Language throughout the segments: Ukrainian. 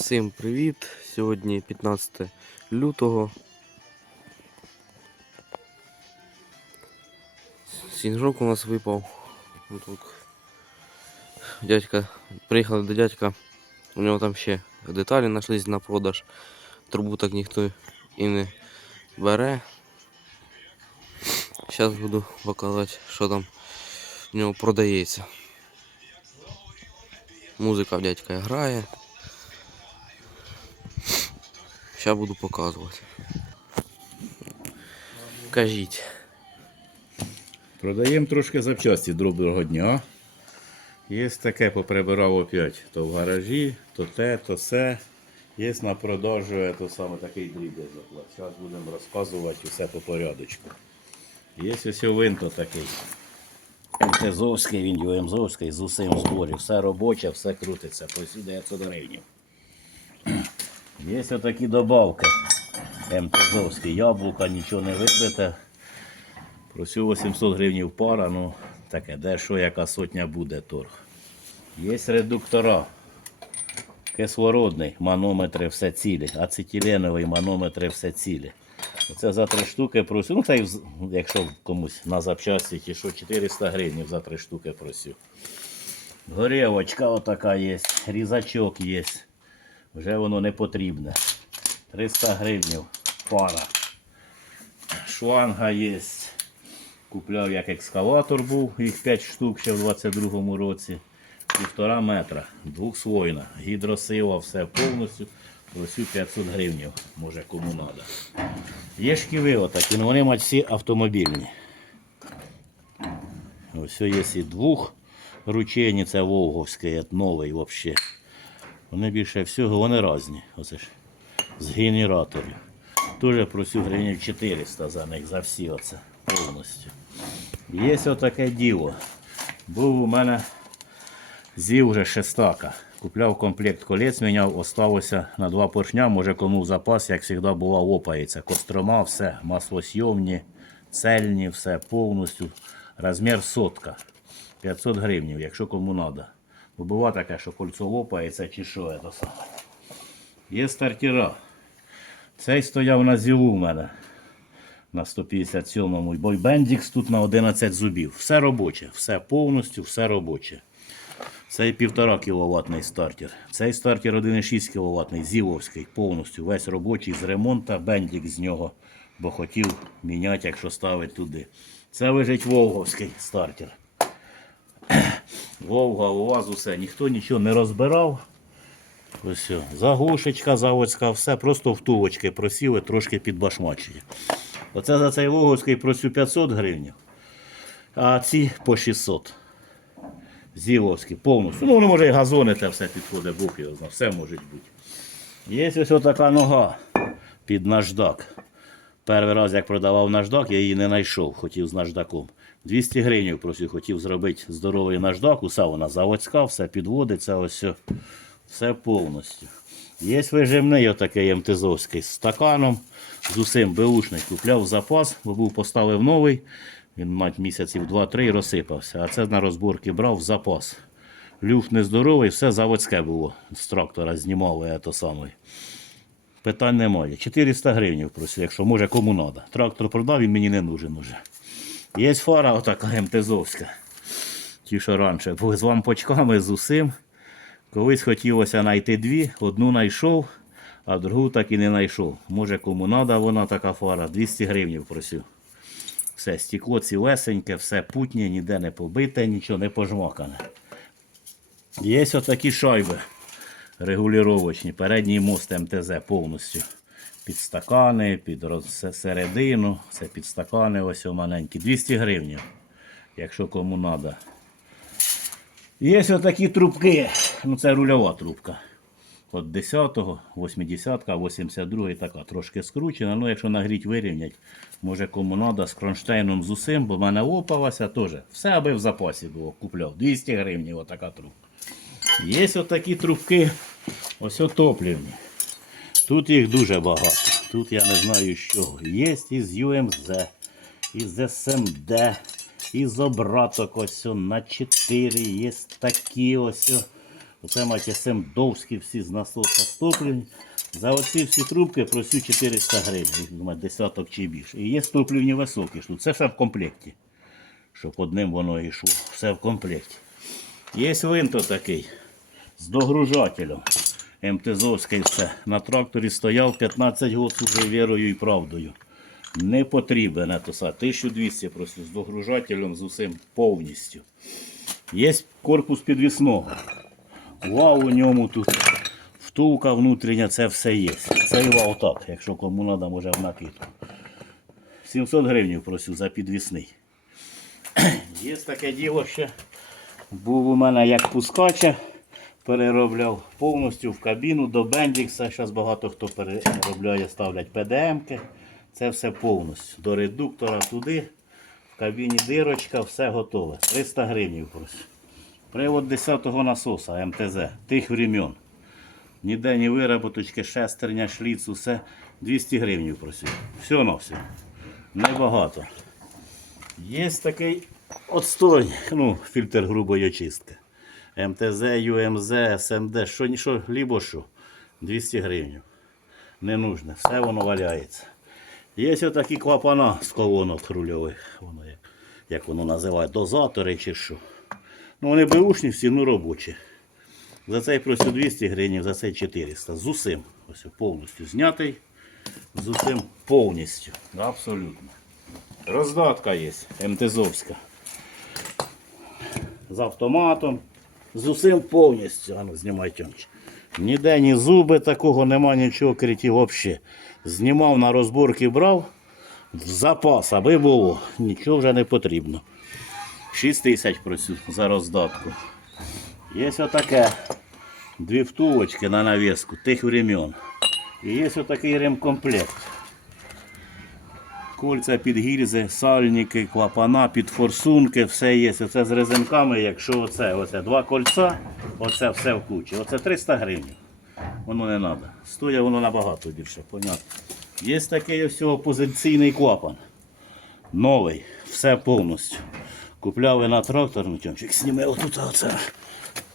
Всім привіт! Сьогодні 15 лютого. Сніжок у нас випав. Тут дядька, приїхали до дядька, у нього там ще деталі знайшлись на продаж. Трубу так ніхто і не бере. Зараз буду показувати, що там в нього продається. Музика в дядька грає. Зараз буду показувати. Кажіть. Продаємо трошки запчасті доброго дня. Є таке, поприбирав опять. То в гаражі, то те, то все. Є на продажу то саме такий дріб'язок. Зараз будемо розказувати все по порядочку. Є ось винто такий. МТЗовський, він ЮМЗовський з усім зборі. Все робоче, все крутиться. Посюди 900 гривень. Є отакі добавки. МТЗовські. Яблука, нічого не вибите. Просю 800 гривень пара, ну таке, де що, яка сотня буде торг. Є редуктора. Кислородний, манометри все цілі, ацетиленовий манометри все цілі. Оце за три штуки просю. Ну, та й якщо комусь на запчасті, чи що 400 гривень за три штуки просю. Горівочка отака є, різачок є. Вже воно не потрібне. 300 гривень пара. Шланга є. Купляв як екскаватор був, їх 5 штук ще в 22-му році. Півтора метра, двохслойна, гідросила, все повністю. Просю 500 гривень, може кому треба. Є шківи отакі, ну вони мають всі автомобільні. Ось є і двох ручейні, це Волговський, новий взагалі. Вони більше всього, вони різні. Оце ж з генераторів. Теж просю гривень 400 за них, за всі оце повністю. Є отаке діло. Був у мене зів вже шестака. Купляв комплект колець, міняв, осталося на два поршня, може кому в запас, як завжди була, лопається. Кострома, все, маслосйомні, цельні, все повністю. Розмір сотка. 500 гривень, якщо кому треба. Бо таке, що кольцо лопається чи що це саме. Є стартера. Цей стояв на зілу у мене на 157-му. Бо й Бендікс тут на 11 зубів. Все робоче, все повністю, все робоче. Цей 1,5 кВт стартер. Цей стартер 1,6 кВт, зіловський, повністю, весь робочий з ремонту, бендікс з нього, бо хотів міняти, якщо ставити туди. Це лежить Волговський стартер. Волга, УАЗ, усе. Ніхто нічого не розбирав. Ось. Заглушечка заводська, все просто втулочки просіли, трошки підбашмачені. Оце за цей Волговський просю 500 гривень, а ці по 600. Зіловські, повністю. Ну, може і газони те все підходить, Бог його знає, все може бути. Є ось така нога під наждак. Перший раз, як продавав наждак, я її не знайшов, хотів з наждаком. 200 гривень просив, хотів зробити здоровий наждак, усе вона заводська, все підводиться, ось все, все повністю. Є вижимний отакий МТЗовський з стаканом, з усім беушний. Купляв запас, бо був поставив новий. Він мать місяців 2-3 розсипався. А це на розборки брав запас. Люфт нездоровий, все заводське було. З трактора знімали то саме. Питань немає. 400 гривень просив, якщо може кому треба. Трактор продав, він мені не нужен уже. Є фара отака МТЗовська. Ті, що раніше, були з лампочками, з усім. Колись хотілося знайти дві, одну знайшов, а другу так і не знайшов. Може кому треба вона така фара, 200 гривень просив. Все, стекло цілесеньке, все путнє, ніде не побите, нічого не пожмакане. Є отакі шайби регулювачні, передній мост МТЗ повністю. Під стакани, під середину, це під стакани ось маленькі. 200 гривень, якщо кому треба. Є отакі трубки, ну це рульова трубка. От 10-го, 80-ка, 82 така трошки скручена. Ну, якщо нагріть вирівнять, може кому треба з кронштейном з усім, бо в мене лопалася теж. Все аби в запасі було, купляв. 200 гривень отака трубка. Є отакі трубки, ось отоплювні. Тут їх дуже багато. Тут я не знаю чого. Є із ЮМЗ, із СМД, із обраток ось на 4, є такі ось. Оце маті Семдовські всі з насоса стоплені. За оці всі трубки просю 400 гривень, десяток чи більше. І є стоплівні високі. що Це все в комплекті. Щоб одним воно йшло. Все в комплекті. Є винто такий з догружателем. МТЗовський все. На тракторі стояв 15 років вже вірою і правдою. Не потрібен АТОСа. 1200 просто з догружателем з усім повністю. Є корпус підвісного. Вау у ньому тут. Втулка внутрішня, це все є. Це і вау так, якщо кому треба, може в накидку. 700 гривень просю за підвісний. Є таке діло ще. Був у мене як пускача, переробляв повністю в кабіну до Бендікса. Зараз багато хто переробляє, ставлять ПДМки. Це все повністю. До редуктора туди, в кабіні дирочка, все готове. 300 гривень просю. Привод 10-го насоса МТЗ, тих времен. Ніде ні вироботочки, шестерня, шліц, усе 200 гривень просив. Все на все. Небагато. Є такий отстой, ну, фільтр грубої очистки. МТЗ, ЮМЗ, СМД, що, що, лібо що. 200 гривень. Не нужно, все воно валяється. Є отакі клапана з колонок рульових. Воно як, як воно називає, дозатори чи що. Ну вони беушні всі, ну робочі. За цей просю 200 гривень, за цей 400. З усім. Ось повністю знятий. З усім повністю. Абсолютно. Роздатка є, МТЗовська. З автоматом. З усім повністю. Ану, знімай тьомч. Ніде ні зуби такого, нема нічого криті взагалі. Знімав на розборки брав. В запас, аби було. Нічого вже не потрібно. 6 тисяч просю за роздатку. Є отаке. Дві втулочки на навіску тих времен. І є отакий ремкомплект. Кольця під гільзи, сальники, клапана, під форсунки, все є. Це з резинками, якщо оце, оце два кольця, оце все в кучі. Оце 300 гривень. Воно не треба. Стоїть воно набагато більше, понятно. Є такий ось опозиційний клапан. Новий, все повністю. Купляли на трактор, ну тьомчик, сніми отут оце.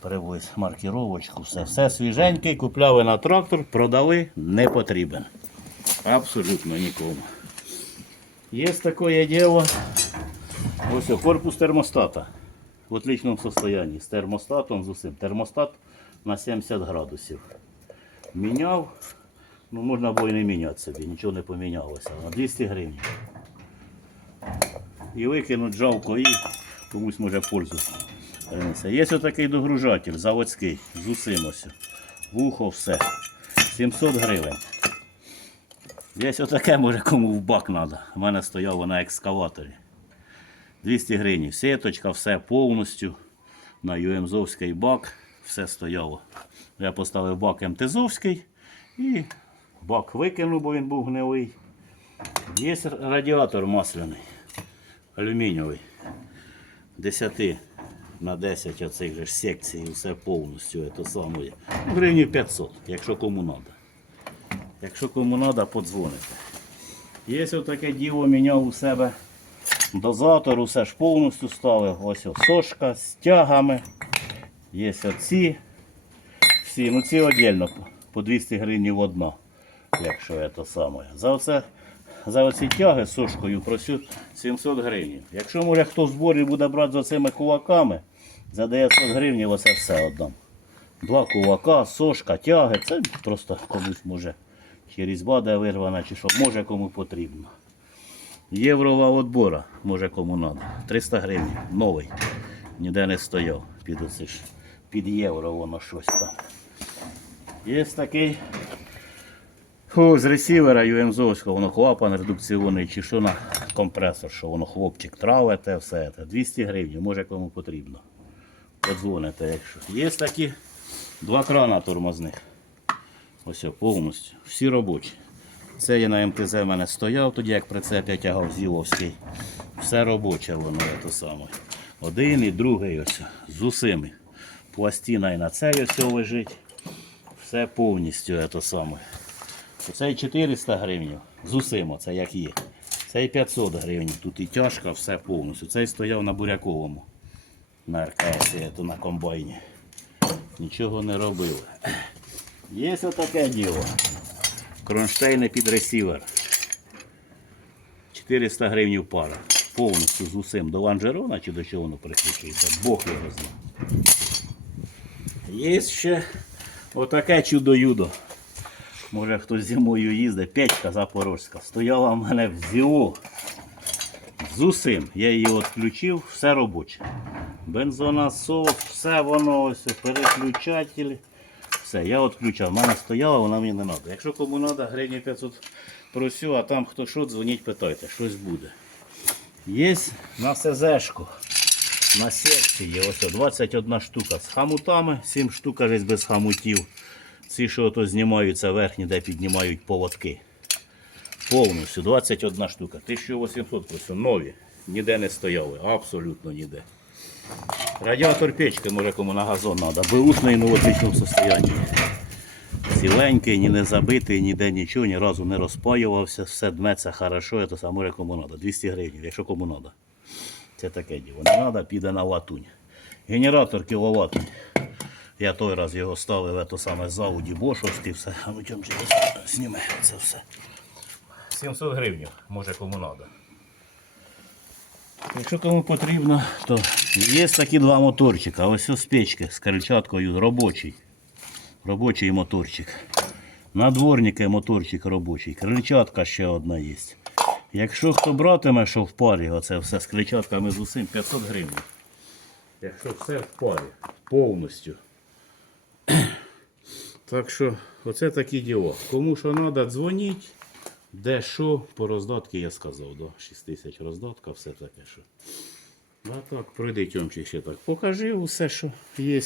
Привозь маркіровочку, все. Все свіженьке, купляли на трактор, продали, не потрібен. Абсолютно нікому. Є таке діло. Ось корпус термостата. В отличному состоянии. З термостатом, з усім. Термостат на 70 градусів. Міняв. Ну, можна було і не міняти собі, нічого не помінялося. На 200 гривень. І викинуть жалко і комусь може пользу. Є отакий догружатель заводський, з усім ось. Вухо, все. 700 гривень. Є отаке, може кому в бак треба. У мене стояло на екскаваторі. 200 гривень. Сіточка, все повністю. На ЮМЗовський бак. Все стояло. Я поставив бак МТЗовський і бак викинув, бо він був гнилий. Є радіатор масляний, алюмінієвий. 10 на 10 оцих же секцій, все повністю. Це саме. Ну, Гривні 500, якщо кому треба. Якщо кому треба, подзвоните. Є ось таке діло міняв у себе дозатор, усе ж повністю ставив. Ось сошка з тягами. Є оці. Всі, ну ці віддільно по 200 гривень одна, якщо це саме. За оце за оці тяги з сошкою просю 700 гривень. Якщо може хто в зборі буде брати за цими кулаками, за 900 гривень оце все оддам. Два кулака, сошка, тяги, це просто комусь може чи різьба де вирвана, чи що, може кому потрібно. Єврова відбора, може кому треба. 300 гривень, новий. Ніде не стояв. Під, оце під євро воно щось там. Є такий Фу, з ресівера ЮМЗовського, воно клапан редукційний, чи що на компресор, що воно хлопчик травите, все це. 200 гривень, може кому потрібно. Подзвоните, якщо. Є такі два крана тормозних. Ось повністю. Всі робочі. Це я на МТЗ в мене стояв, тоді як прицеп я тягав Зіловський. Все робоче воно то саме. Один і другий ось з усіми. Пластина і на цей ось лежить. Все повністю це саме. Цей 400 гривень з усім, це як є. Цей 500 гривень. Тут і тяжка, все повністю. Цей стояв на Буряковому. На РКС, то на комбайні. нічого не робили. Є отаке діло. Кронштейни під ресівер. 400 гривень пара. Повністю з усім до ланжерона чи до чого воно прикручується. Бог його знає. Є ще отаке чудо-юдо. Може хтось зимою їздить, печка запорозька. Стояла в мене в ЗІО. З усім. Я її відключив, все робоче. Бензонасос, все воно ось, переключатель. Все, я відключав. У мене стояла, вона мені не треба. Якщо кому треба, гривні 500 просю, а там хто що, дзвоніть, питайте, щось буде. Є на СЗшку. На секції ось 21 штука з хамутами, 7 штук кажуть, без хамутів. Ці, що ото знімаються верхні, де піднімають поводки. Повністю 21 штука. 1800 просто нові. Ніде не стояли, абсолютно ніде. Радіатор печки, може кому на газон треба. Беушний ну, в отличному состоянні. Ціленький, ні не забитий, ніде нічого, ні разу не розпаювався, все дметься хорошо, це може кому треба. 200 гривень, якщо кому треба. Це таке діло. Не треба, піде на латунь. Генератор кіловатний. Я той раз його ставив це саме з Ауді Бошовський, все. А чому ж його зніме це все. 700 гривень, може кому треба. Якщо кому потрібно, то є такі два моторчика. Ось ось печки з крильчаткою робочий. Робочий моторчик. На дворники моторчик робочий. Крильчатка ще одна є. Якщо хто братиме, що в парі, оце все з крильчатками з усім 500 гривень. Якщо все в парі, повністю. Так що, оце такі діло. Кому що треба, дзвоніть. Де що, по роздатки я сказав, до 6 тисяч роздатка, все таке що. А так, пройди Тьомчик ще так. Покажи усе, що є.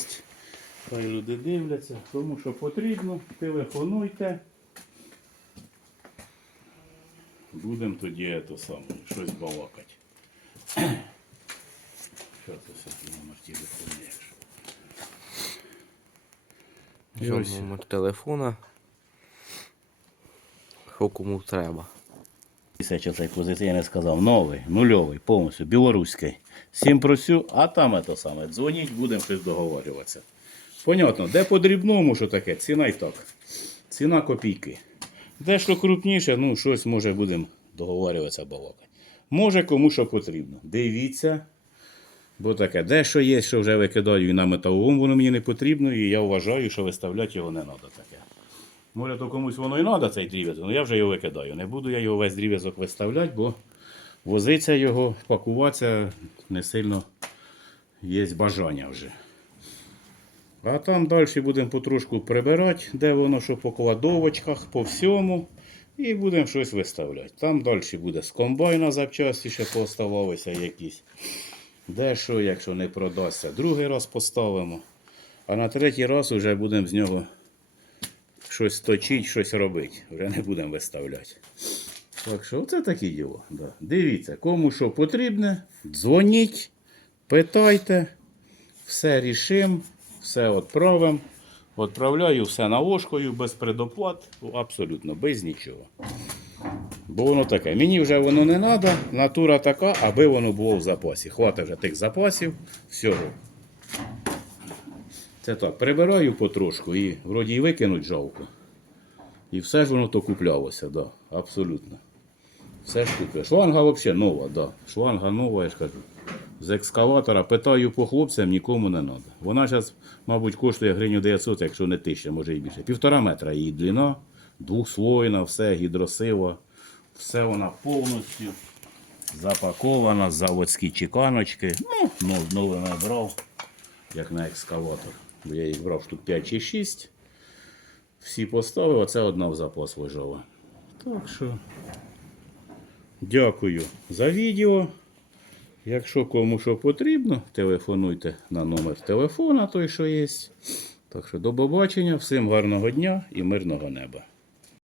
Хай люди дивляться. Кому що потрібно, телефонуйте. Будемо тоді то саме, щось балакати. Що це все номер телефону? номер телефона. Що кому треба. Тисяча цей позицій я не сказав. Новий, нульовий, повністю, білоруський. Сім просю, а там це саме. Дзвоніть, будемо щось договорюватися. Понятно, де по дрібному, що таке, ціна і так. Ціна копійки. Де що крупніше, ну щось може будемо договорюватися балакати. Може кому що потрібно. Дивіться. Бо таке, дещо є, що вже викидаю на металолом, воно мені не потрібно, і я вважаю, що виставляти його не треба таке. Може, то комусь воно і треба цей дрівець, але я вже його викидаю. Не буду я його весь дрів'язок виставляти, бо возиться його, пакуватися не сильно є бажання вже. А там далі будемо потрошку прибирати, де воно, що по кладовочках, по всьому. І будемо щось виставляти. Там далі буде з комбайна запчасті ще поставалися якісь. Де що, якщо не продасться, другий раз поставимо. А на третій раз вже будемо з нього щось точити, щось робити. Вже не будемо виставляти. Так що це таке діло. Да. Дивіться, кому що потрібне, дзвоніть, питайте, все рішимо, все відправимо. Відправляю все на без предоплат, абсолютно без нічого. Бо воно таке. Мені вже воно не треба, натура така, аби воно було в запасі. Хватить вже тих запасів, всього. Це так, прибираю потрошку і вроді і викинуть жалко. І все ж воно то куплялося, да, абсолютно. Все ж купляє. Шланга взагалі нова, да. Шланга нова, я ж кажу. З екскаватора питаю по хлопцям, нікому не треба. Вона зараз, мабуть, коштує гривню 900, якщо не тисяча, може і більше. Півтора метра її длина, двохслойна, все, гідросила. Все вона повністю запакована, заводські чеканочки. Ну, нове набрав, як на екскаватор. Бо я їх брав штук 5 чи 6. Всі поставив, а це одна в запас лежала. Так що. Дякую за відео. Якщо кому що потрібно, телефонуйте на номер телефона, той, що є. Так що до побачення, всім гарного дня і мирного неба.